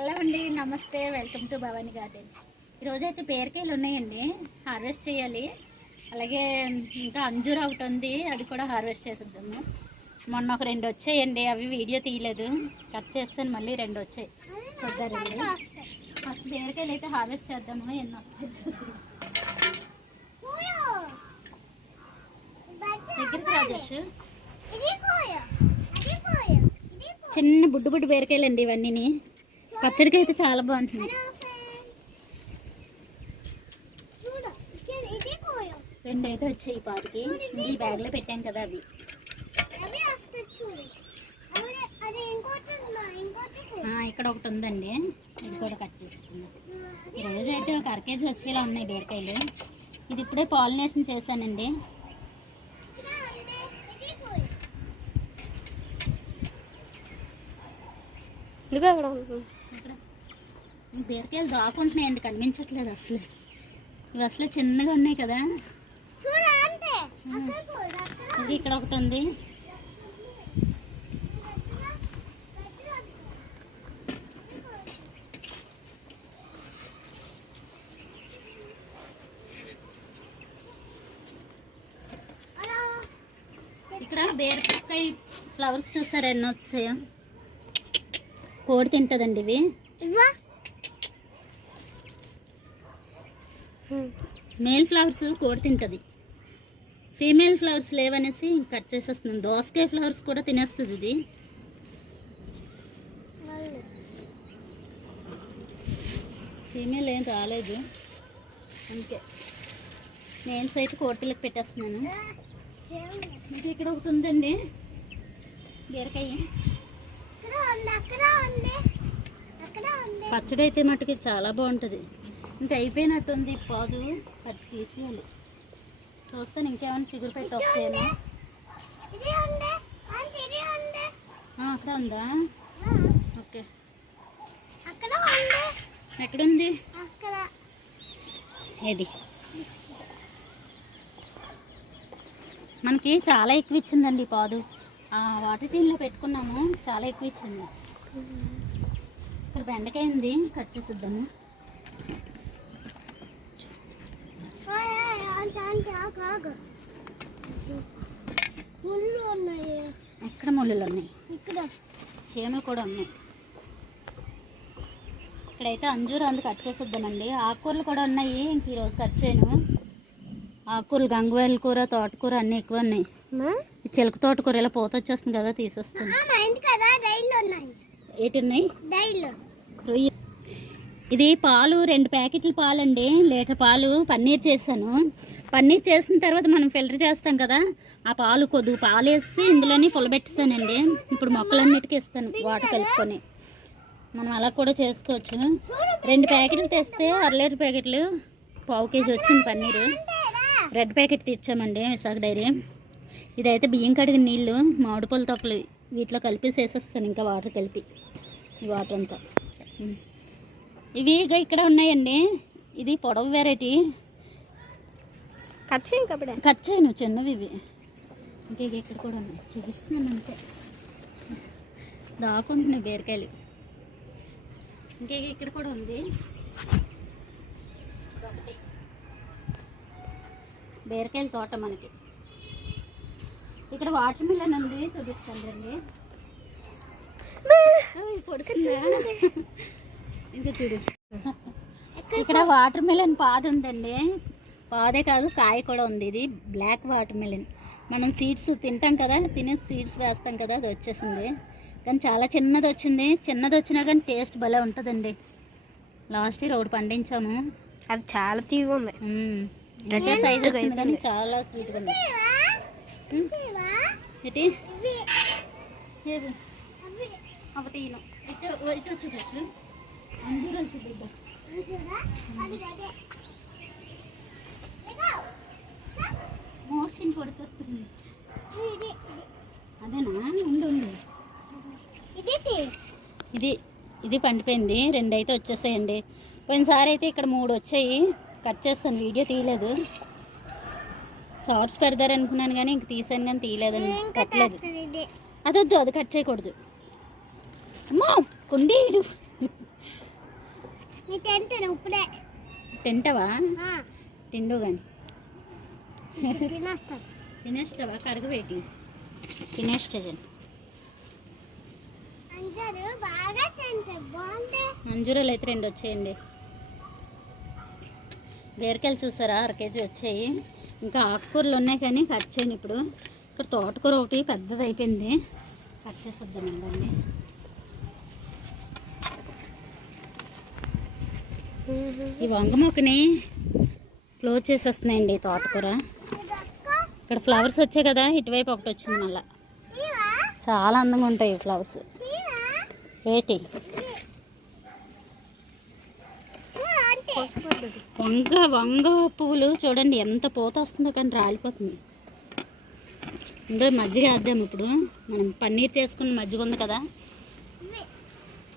Hello అండి నమస్తే. Welcome to Bhavani garden. ఈరోజైతే పేరకాయలు బీరకాయలు ఉన్నాయండి. హార్వెస్ట్ చేయాలి. అలాగే ఇంకా అంజూర్ ఒకటి ఉంది అది కూడా హార్వెస్ట్ చేసేద్దాము. మొన్న ఒక రెండు వచ్చాయండి అవి వీడియో తీయలేదు. కట్ చేస్తాను మళ్ళీ రెండు వచ్చాయి. చూద్దారండి. ఫస్ట్ బీరకాయలు అయితే హార్వెస్ట్ చేద్దాము ఎన్ని వస్తాయి దగ్గరికి రాజేష్ చిన్న బుడ్డు బుడ్డు బీరకాయలు అండి ఇవన్నీ పచ్చడికి అయితే చాలా బాగుంటుంది. రెండు అయితే వచ్చాయి ఈ పాటికి ఈ బ్యాగ్లో పెట్టాం కదా అవి. ఆ, ఇక్కడ ఒకటి ఉందండి. ఇది కూడా కట్ చేస్తున్నాం. ఈరోజు అయితే ఒక అర కేజీ వచ్చేలా ఉన్నాయి బీరకాయలు. ఇది ఇప్పుడే పాలినేషన్ చేశానండి. ఇక్కడ ఈ బీరకాయలు దాకుంటున్నాయండి కనిపించట్లేదు అసలు. ఇవి అసలు చిన్నగా ఉన్నాయి కదా. ఇది ఇక్కడ ఒకటి ఉంది. ఇక్కడ బీరకాయ ఫ్లవర్స్ చూసారా ఎన్ని వచ్చాయో? కోడి తింటుందండి ఇవి. మేల్ ఫ్లవర్స్ కోడి తింటుంది. ఫీమేల్ ఫ్లవర్స్ లేవనేసి కట్ చేసేస్తున్నాను దోసకాయ ఫ్లవర్స్ కూడా తినేస్తుంది ఇది. ఫీమేల్ ఏం రాలేదు. అందుకే మేల్స్ అయితే కోటిలకు పెట్టేస్తున్నాను. మీకు ఇక్కడ ఒకటి ఉందండి. బీరకాయ. పచ్చడి అయితే మటుకి చాలా బాగుంటుంది. ఇంకా అయిపోయినట్టుంది పాదు. అది తీసేయాలి. చూస్తాను ఇంకేమైనా చిగురు పెట్టి వస్తాయేమో. అక్కడ ఉందా? ఓకే. ఎక్కడుంది? ఏది? మనకి చాలా ఎక్కువ ఇచ్చిందండి పాదు. ఆ వాటర్ టీన్లో పెట్టుకున్నాము చాలా ఎక్కువ ఇచ్చింది. ఇక్కడ బెండకాయ ఉంది కట్ చేసిద్దాము. ముళ్ళు ఉన్నాయి ఎక్కడ ముళ్ళులు ఉన్నాయి? ఇక్కడ. చీమలు కూడా ఉన్నాయి. ఇక్కడైతే అంజూరు అందు కట్ చేసిద్దామండి. ఆకుకూరలు కూడా ఉన్నాయి. ఇంక ఈరోజు కట్ చేయను. ఆకుకూరలు గంగవాయల కూర తోటకూర అన్నీ ఎక్కువ ఉన్నాయి. చిలక తోటకూర ఇలా పోత వచ్చేస్తుంది కదా తీసేస్తుంది. ఏటి ఉన్నాయి? రొయ్య ఇది పాలు రెండు ప్యాకెట్లు పాలండి. లీటర్ పాలు పన్నీర్ చేశాను. పన్నీర్ చేసిన తర్వాత మనం ఫిల్టర్ చేస్తాం కదా ఆ పాలు కొద్దిగా పాలు వేసి ఇందులోనే పులబెట్టేసానండి. ఇప్పుడు మొక్కలన్నిటికీ ఇస్తాను వాటర్ కలుపుకొని. మనం అలా కూడా చేసుకోవచ్చు. రెండు ప్యాకెట్లు తెస్తే అర లీటర్ ప్యాకెట్లు పావు కేజీ వచ్చింది పన్నీరు. రెడ్ ప్యాకెట్ తెచ్చామండి విశాఖ డైరీ. ఇదైతే బియ్యం కడిగిన నీళ్ళు మామిడి పూల తొక్కలు వీటిలో కలిపి వేసేస్తాను ఇంకా వాటర్ కలిపి. ఈ వాటర్ అంతా. ఇవి ఇక ఇక్కడ ఉన్నాయండి. ఇది పొడవు వెరైటీ. కట్ చేయి కప్పుడే కట్ చేయను చిన్నవి ఇవి. ఇంకా ఇక ఇక్కడ కూడా ఉన్నాయి. చూపిస్తున్నాను అంతే. దాకుంటున్నాయి బీరకాయలు. ఇంకా ఇక ఇక్కడ కూడా ఉంది. బీరకాయల తోట మనకి. ఇక్కడ వాటర్ మిలన్ ఉంది. చూపిస్తాను రండి పొడుస్తుందా? ఇంకా చూడు. ఇక్కడ వాటర్ మిలన్ పాదు ఉందండి. పాదే కాదు కాయ కూడా ఉంది. ఇది బ్లాక్ వాటర్ మిలన్ మనం సీడ్స్ తింటాం కదా తినే సీడ్స్ వేస్తాం కదా అది వచ్చేసింది. కానీ చాలా చిన్నది వచ్చింది. చిన్నది వచ్చినా కానీ టేస్ట్ భలే ఉంటుందండి. లాస్ట్ ఇయర్ ఒకటి పండించాము. అది చాలా తీగా ఉంది. ఒకటే సైజ్ వచ్చింది కానీ చాలా స్వీట్గా ఉంది. ఏంటి? ఒక తీను ఇటు ఇటు చూడచ్చు అందరూ చూపిద్దాం మోషన్ పొడిసేస్తుంది అదేనా? ఉండు ఉండు. ఇది ఇది పండిపోయింది. రెండు అయితే వచ్చేసాయండి. పోయినసారి అయితే ఇక్కడ మూడు వచ్చాయి. కట్ చేస్తాను. వీడియో తీయలేదు. షార్ట్స్ పెడతారు అనుకున్నాను కానీ ఇంక తీసాను కానీ తీయలేదండి కట్టలేదు. అదొద్దు అది కట్ చేయకూడదు. అమ్మా కుండీలు. తింటావా తిండు కానీ తినేస్తావా? కడుగు పెట్టి తినేస్తా మంజూరాలు అయితే రెండు వచ్చేయండి. బీరకాయలు చూసారా? అర కేజీ వచ్చాయి. ఇంకా ఆకుకూరలు ఉన్నాయి కానీ కట్ చేయను ఇప్పుడు. ఇక్కడ తోటకూర ఒకటి పెద్దది అయిపోయింది కట్ చేసేద్దామండి ఈ వంగ మొక్కని క్లోజ్ చేసేస్తున్నాయండి తోటకూర. ఇక్కడ ఫ్లవర్స్ వచ్చాయి కదా ఇటువైపు ఒకటి వచ్చింది మళ్ళీ. చాలా అందంగా ఉంటాయి ఈ ఫ్లవర్స్. ఏటి? వంగ వంగ పువ్వులు చూడండి ఎంత పూత వస్తుందో కానీ రాలిపోతుంది. ఇంకా మజ్జిగ వేద్దాం ఇప్పుడు. మనం పన్నీర్ చేసుకున్న మజ్జిగ ఉంది కదా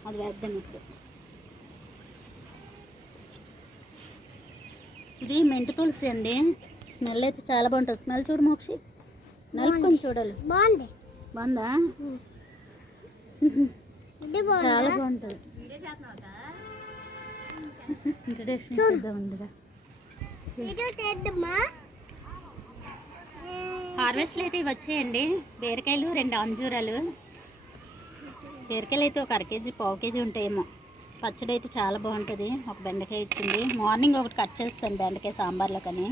అది వేద్దాం ఇప్పుడు. ఇది మెంటు తులసి అండి. స్మెల్ అయితే చాలా బాగుంటుంది. స్మెల్ చూడు మోక్షి. నలుపుకొని చూడాలి. బాగుంది. బాగుందా? చాలా బాగుంటుంది. ఇంట్రడక్షన్ చేద్దాం తెద్దమ్మా హార్వెస్ట్లు అయితే వచ్చాయండి. బీరకాయలు రెండు అంజూరాలు. బీరకాయలు అయితే ఒక అర కేజీ పావు కేజీ ఉంటాయేమో. పచ్చడి అయితే చాలా బాగుంటుంది. ఒక బెండకాయ ఇచ్చింది. మార్నింగ్ ఒకటి కట్ చేస్తాను బెండకాయ సాంబార్లో కానీ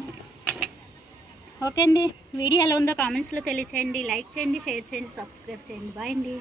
ఓకే అండి. వీడియో ఎలా ఉందో కామెంట్స్లో తెలియచేయండి. లైక్ చేయండి షేర్ చేయండి సబ్స్క్రైబ్ చేయండి. బాయ్ అండి.